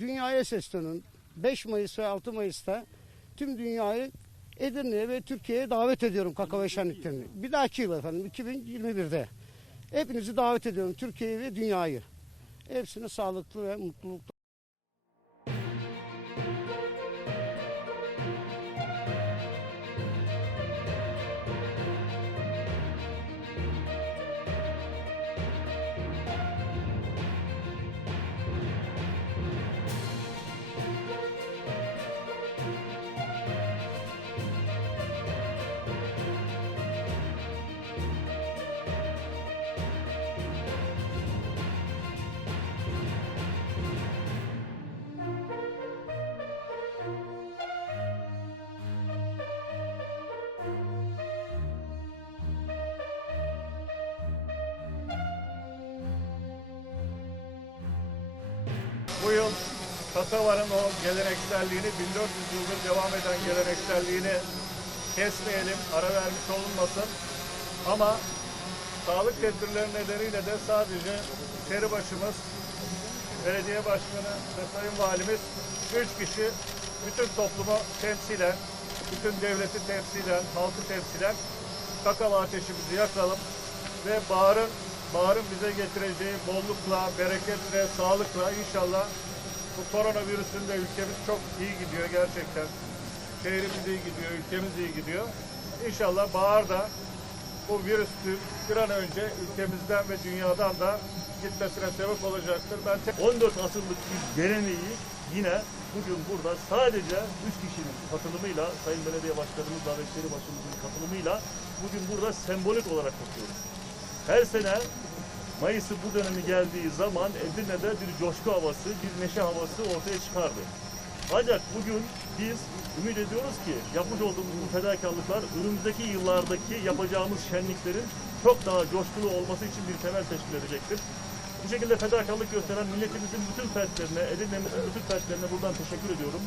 dünyaya sesleniyorum. 5 Mayıs ve 6 Mayıs'ta tüm dünyayı Edirne'ye ve Türkiye'ye davet ediyorum kakao şenliklerini. Bir dahaki yıl efendim 2021'de. Hepinizi davet ediyorum Türkiye'yi ve dünyayı. Hepsine sağlıklı ve mutluluklu. Bu yıl Kakava'nın o gelenekselliğini, 1400 yıldır devam eden gelenekselliğini kesmeyelim, ara vermiş olunmasın. Ama sağlık tedbirleri nedeniyle de sadece başımız, belediye başkanı ve sayın valimiz üç kişi bütün toplumu temsilen, bütün devleti temsilen, halkı temsilen kakava ateşimizi yakalım ve baharın baharın bize getireceği bollukla, bereketle, sağlıkla inşallah bu koronavirüsün de ülkemiz çok iyi gidiyor gerçekten. Şehrimiz iyi gidiyor, ülkemiz iyi gidiyor. İnşallah baharda bu virüsün bir an önce ülkemizden ve dünyadan da gitmesine sebep olacaktır. Ben tek 14 asırlık bir geleneği yine bugün burada sadece 3 kişinin katılımıyla, Sayın Belediye Başkanımızla ve Şehir Başımızın katılımıyla bugün burada sembolik olarak kutluyoruz. Her sene Mayıs'ı bu dönemi geldiği zaman Edirne'de bir coşku havası, bir neşe havası ortaya çıkardı. Ancak bugün biz ümit ediyoruz ki yapmış olduğumuz bu fedakarlıklar önümüzdeki yıllardaki yapacağımız şenliklerin çok daha coşkulu olması için bir temel teşkil edecektir. Bu şekilde fedakarlık gösteren milletimizin bütün fertlerine, Edirne'mizin bütün fertlerine buradan teşekkür ediyorum.